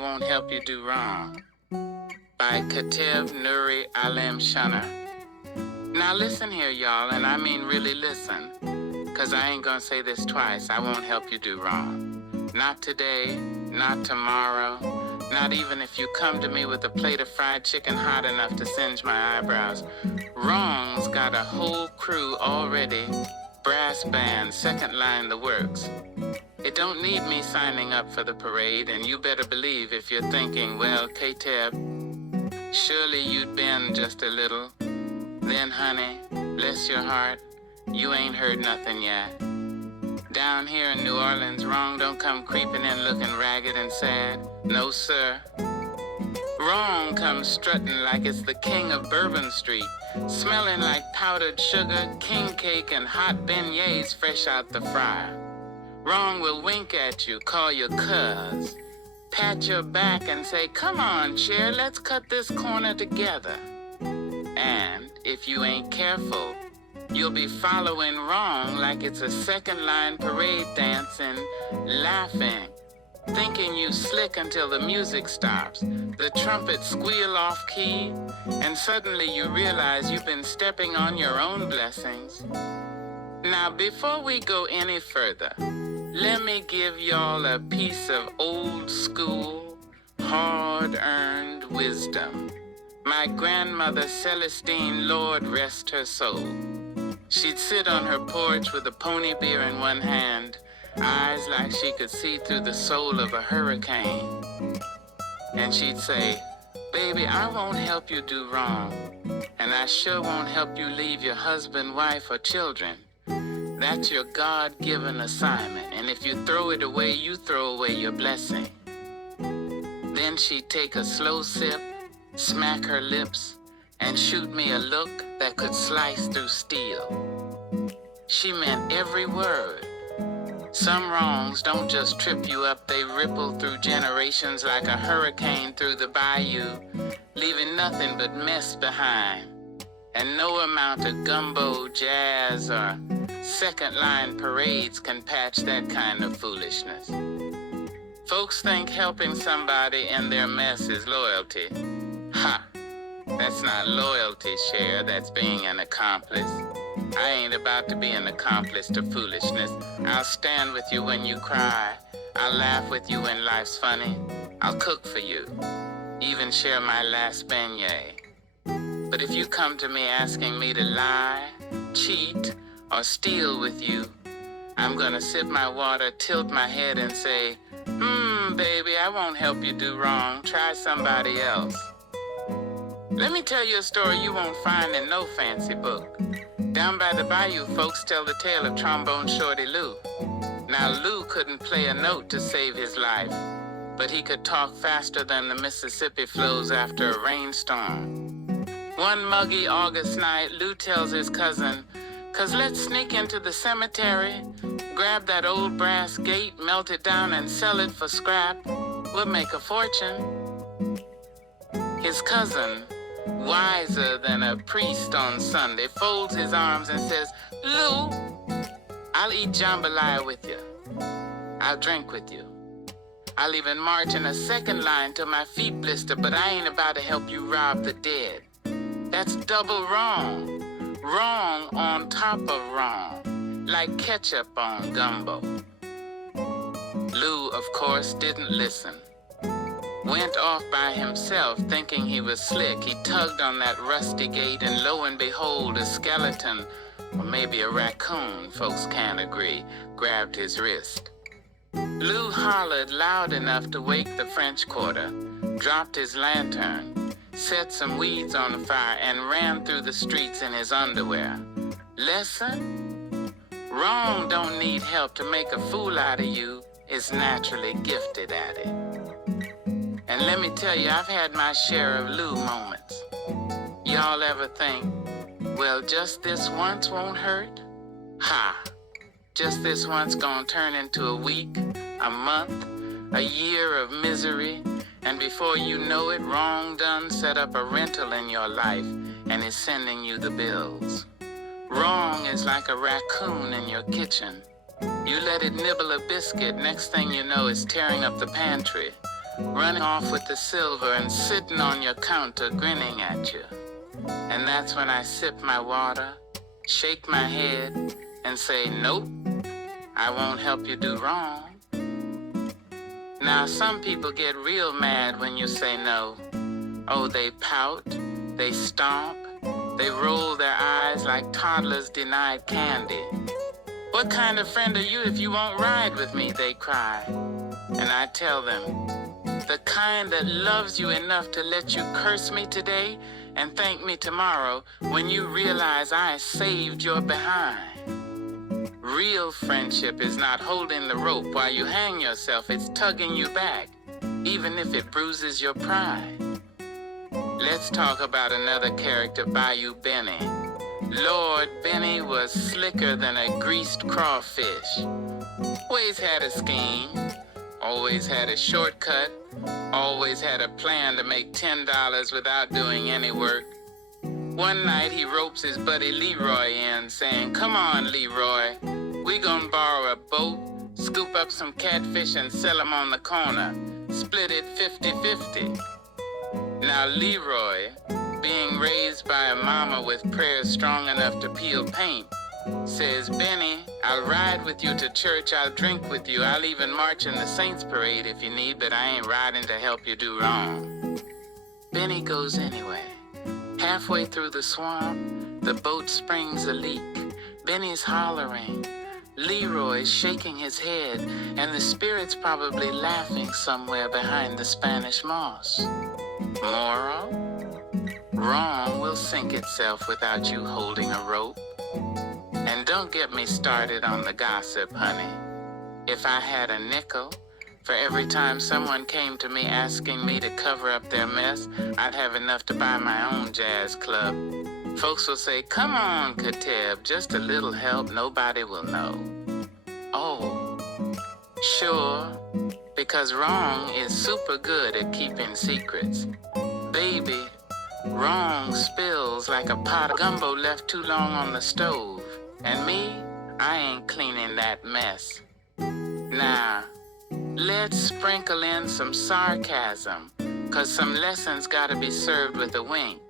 Won't Help You Do Wrong by Katev Nuri Alem Shana. Now listen here, y'all, and I mean really listen, because I ain't gonna say this twice. I won't help you do wrong. Not today, not tomorrow, not even if you come to me with a plate of fried chicken hot enough to singe my eyebrows. Wrong's got a whole crew already, brass band, second line, the works. It don't need me signing up for the parade, and you better believe if you're thinking, well, K-Tab, surely you'd been just a little. Then, honey, bless your heart, you ain't heard nothing yet. Down here in New Orleans, wrong don't come creeping in looking ragged and sad. No, sir. Wrong comes strutting like it's the king of Bourbon Street, smelling like powdered sugar, king cake, and hot beignets fresh out the fryer. Wrong will wink at you, call you cuz, pat your back and say, come on, Cher, let's cut this corner together. And if you ain't careful, you'll be following wrong like it's a second line parade dance and laughing, thinking you slick until the music stops, the trumpets squeal off key, and suddenly you realize you've been stepping on your own blessings. Now, before we go any further, let me give y'all a piece of old school, hard-earned wisdom. My grandmother Celestine, Lord rest her soul. She'd sit on her porch with a pony beer in one hand, eyes like she could see through the soul of a hurricane. And she'd say, baby, I won't help you do wrong, and I sure won't help you leave your husband, wife, or children. That's your God-given assignment, and if you throw it away, you throw away your blessing. Then she'd take a slow sip, smack her lips, and shoot me a look that could slice through steel. She meant every word. Some wrongs don't just trip you up, they ripple through generations like a hurricane through the bayou, leaving nothing but mess behind. And no amount of gumbo, jazz, or second line parades can patch that kind of foolishness. Folks think helping somebody in their mess is loyalty. Ha! That's not loyalty, Cher, that's being an accomplice. I ain't about to be an accomplice to foolishness. I'll stand with you when you cry. I'll laugh with you when life's funny. I'll cook for you, even share my last beignet. But if you come to me asking me to lie, cheat, or steal with you, I'm gonna sip my water, tilt my head, and say, baby, I won't help you do wrong. Try somebody else. Let me tell you a story you won't find in no fancy book. Down by the bayou, folks tell the tale of Trombone Shorty Lou. Now, Lou couldn't play a note to save his life, but he could talk faster than the Mississippi flows after a rainstorm. One muggy August night, Lou tells his cousin, "'Cause let's sneak into the cemetery, grab that old brass gate, melt it down and sell it for scrap. We'll make a fortune." His cousin, wiser than a priest on Sunday, folds his arms and says, "Lou, I'll eat jambalaya with you. I'll drink with you. I'll even march in a second line till my feet blister, but I ain't about to help you rob the dead." That's double wrong. Wrong on top of wrong, like ketchup on gumbo. Lou, of course, didn't listen. Went off by himself thinking he was slick. He tugged on that rusty gate and lo and behold, a skeleton, or maybe a raccoon, folks can't agree, grabbed his wrist. Lou hollered loud enough to wake the French Quarter, dropped his lantern, set some weeds on the fire, and ran through the streets in his underwear. Lesson? Wrong don't need help to make a fool out of you, is naturally gifted at it. And let me tell you, I've had my share of Lou moments. Y'all ever think, well, just this once won't hurt? Ha! Just this once gonna turn into a week, a month, a year of misery, and before you know it, wrong done set up a rental in your life and is sending you the bills. Wrong is like a raccoon in your kitchen. You let it nibble a biscuit, next thing you know it's tearing up the pantry. running off with the silver and sitting on your counter grinning at you. And that's when I sip my water, shake my head, and say, nope, I won't help you do wrong. Now, some people get real mad when you say no. Oh, they pout, they stomp, they roll their eyes like toddlers denied candy. What kind of friend are you if you won't ride with me, they cry. And I tell them, the kind that loves you enough to let you curse me today and thank me tomorrow when you realize I saved your behind. Real friendship is not holding the rope while you hang yourself, it's tugging you back, even if it bruises your pride. Let's talk about another character, Bayou Benny. Lord, Benny was slicker than a greased crawfish. Always had a scheme, always had a shortcut, always had a plan to make $10 without doing any work. One night he ropes his buddy Leroy in, saying, come on, Leroy, we gonna borrow a boat, scoop up some catfish and sell them on the corner. Split it 50-50. Now Leroy, being raised by a mama with prayers strong enough to peel paint, says, Benny, I'll ride with you to church, I'll drink with you, I'll even march in the Saints Parade if you need, but I ain't riding to help you do wrong. Benny goes anyway. Halfway through the swamp, the boat springs a leak. Benny's hollering. Leroy's shaking his head, and the spirit's probably laughing somewhere behind the Spanish moss. Moral? Wrong will sink itself without you holding a rope. And don't get me started on the gossip, honey. If I had a nickel for every time someone came to me asking me to cover up their mess, I'd have enough to buy my own jazz club. Folks will say, come on, Kateb, just a little help, nobody will know. Oh, sure, because wrong is super good at keeping secrets. Baby, wrong spills like a pot of gumbo left too long on the stove. And me, I ain't cleaning that mess. Now, let's sprinkle in some sarcasm, 'cause some lessons gotta be served with a wink.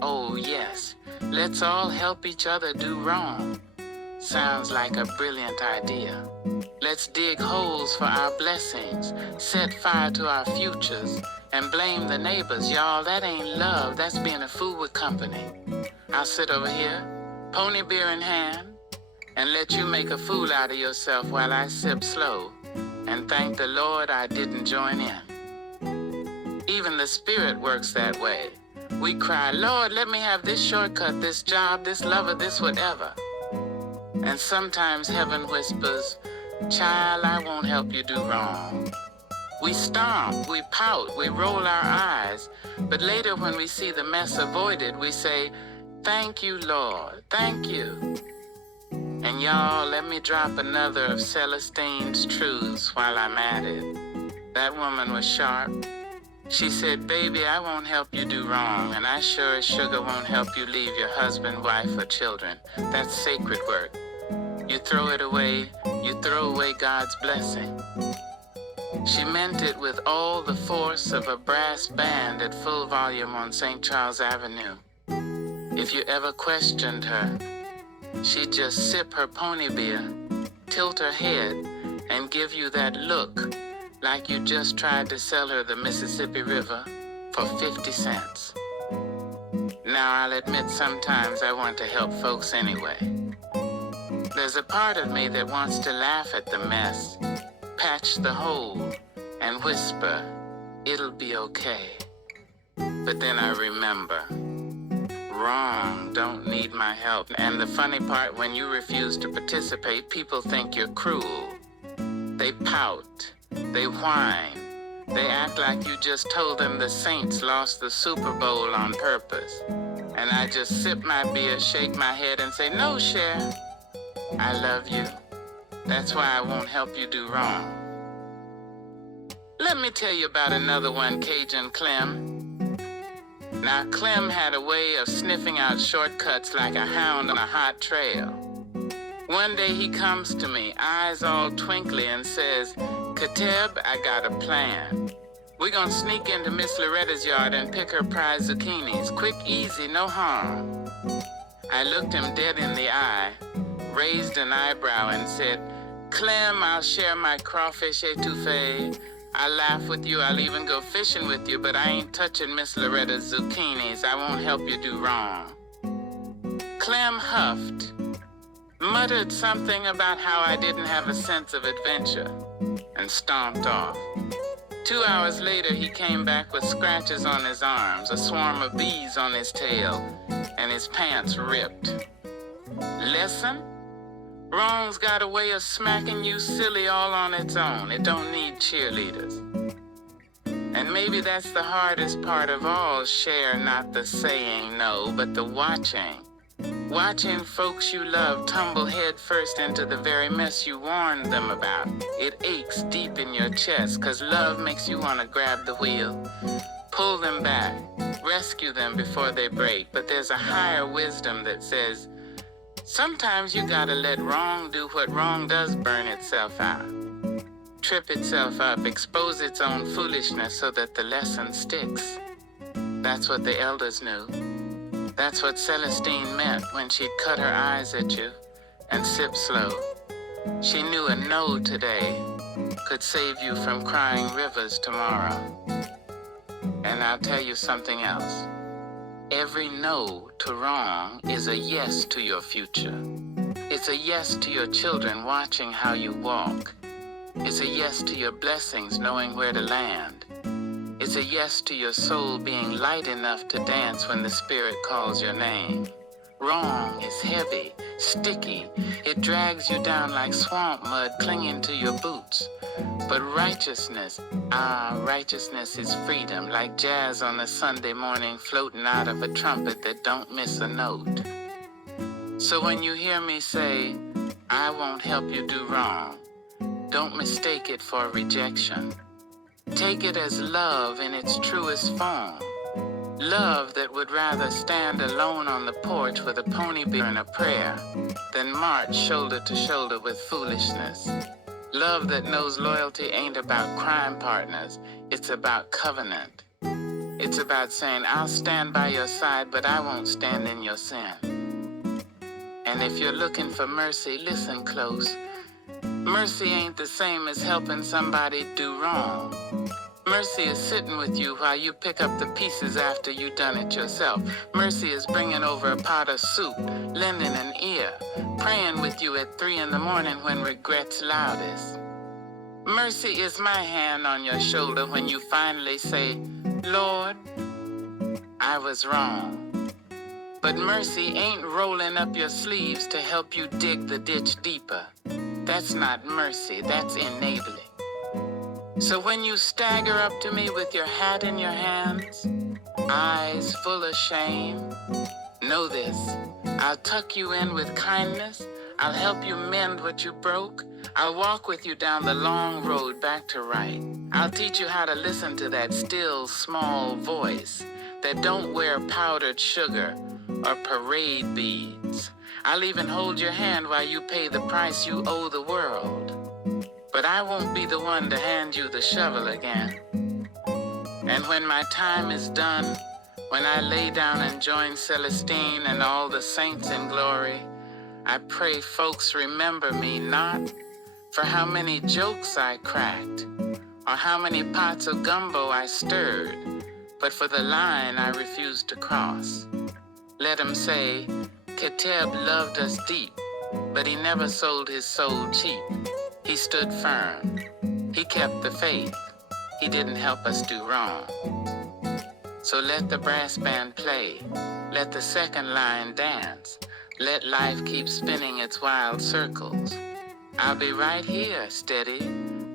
Oh yes, let's all help each other do wrong. Sounds like a brilliant idea. Let's dig holes for our blessings, set fire to our futures, and blame the neighbors. Y'all, that ain't love, that's being a fool with company. I'll sit over here, pony beer in hand, and let you make a fool out of yourself while I sip slow, and thank the Lord I didn't join in. Even the spirit works that way. We cry, Lord, let me have this shortcut, this job, this lover, this whatever. And sometimes heaven whispers, child, I won't help you do wrong. We stomp, we pout, we roll our eyes, but later when we see the mess avoided, we say, thank you, Lord, thank you. And y'all, let me drop another of Celestine's truths while I'm at it. That woman was sharp. She said, baby, I won't help you do wrong, and I sure as sugar won't help you leave your husband, wife, or children. That's sacred work. You throw it away, you throw away God's blessing. She meant it with all the force of a brass band at full volume on St. Charles Avenue. If you ever questioned her, she'd just sip her pony beer, tilt her head, and give you that look like you just tried to sell her the Mississippi River for 50 cents. Now, I'll admit sometimes I want to help folks anyway. There's a part of me that wants to laugh at the mess, patch the hole, and whisper, it'll be okay. But then I remember, wrong don't need my help. And the funny part, when you refuse to participate, people think you're cruel. They pout, they whine, they act like you just told them the Saints lost the Super Bowl on purpose. And I just sip my beer, shake my head, and say, no, Cher, I love you. That's why I won't help you do wrong. Let me tell you about another one, Cajun Clem. Now, Clem had a way of sniffing out shortcuts like a hound on a hot trail. One day he comes to me, eyes all twinkly, and says, Kateb, I got a plan. We're gonna sneak into Miss Loretta's yard and pick her prize zucchinis. Quick, easy, no harm. I looked him dead in the eye, raised an eyebrow and said, Clem, I'll share my crawfish etouffee. I'll laugh with you, I'll even go fishing with you, but I ain't touching Miss Loretta's zucchinis. I won't help you do wrong. Clem huffed, muttered something about how I didn't have a sense of adventure, and stomped off. 2 hours later, he came back with scratches on his arms, a swarm of bees on his tail, and his pants ripped. Lesson? Wrong's got a way of smacking you silly all on its own. It don't need cheerleaders. And maybe that's the hardest part of all, Cher, not the saying no, but the watching. Watching folks you love tumble head first into the very mess you warned them about. It aches deep in your chest, 'cause love makes you want to grab the wheel, pull them back, rescue them before they break. But there's a higher wisdom that says, sometimes you gotta let wrong do what wrong does, burn itself out, trip itself up, expose its own foolishness so that the lesson sticks. That's what the elders knew. That's what Celestine meant when she'd cut her eyes at you and sip slow. She knew a no today could save you from crying rivers tomorrow. And I'll tell you something else. Every no to wrong is a yes to your future. It's a yes to your children watching how you walk. It's a yes to your blessings knowing where to land. It's a yes to your soul being light enough to dance when the Spirit calls your name. Wrong is heavy, sticky. It drags you down like swamp mud clinging to your boots. But righteousness, righteousness is freedom, like jazz on a Sunday morning floating out of a trumpet that don't miss a note. So when you hear me say, I won't help you do wrong, don't mistake it for rejection. Take it as love in its truest form. Love that would rather stand alone on the porch with a pony beer and a prayer than march shoulder to shoulder with foolishness. Love that knows loyalty ain't about crime partners, it's about covenant. It's about saying, I'll stand by your side, but I won't stand in your sin. And if you're looking for mercy, listen close. Mercy ain't the same as helping somebody do wrong. Mercy is sitting with you while you pick up the pieces after you've done it yourself. Mercy is bringing over a pot of soup, lending an ear, praying with you at 3 in the morning when regret's loudest. Mercy is my hand on your shoulder when you finally say, Lord, I was wrong. But mercy ain't rolling up your sleeves to help you dig the ditch deeper. That's not mercy, that's enabling. So when you stagger up to me with your hat in your hands, eyes full of shame, know this, I'll tuck you in with kindness, I'll help you mend what you broke, I'll walk with you down the long road back to right. I'll teach you how to listen to that still, small voice that don't wear powdered sugar or parade beads. I'll even hold your hand while you pay the price you owe the world. But I won't be the one to hand you the shovel again. And when my time is done, when I lay down and join Celestine and all the saints in glory, I pray folks remember me not for how many jokes I cracked or how many pots of gumbo I stirred, but for the line I refused to cross. Let them say, Keteb loved us deep, but he never sold his soul cheap. He stood firm. He kept the faith. He didn't help us do wrong. So let the brass band play. Let the second line dance. Let life keep spinning its wild circles. I'll be right here, steady,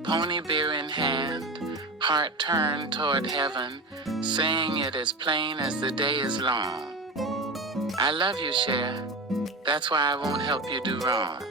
pony beer in hand, heart turned toward heaven, saying it as plain as the day is long. I love you, Cher. That's why I won't help you do wrong.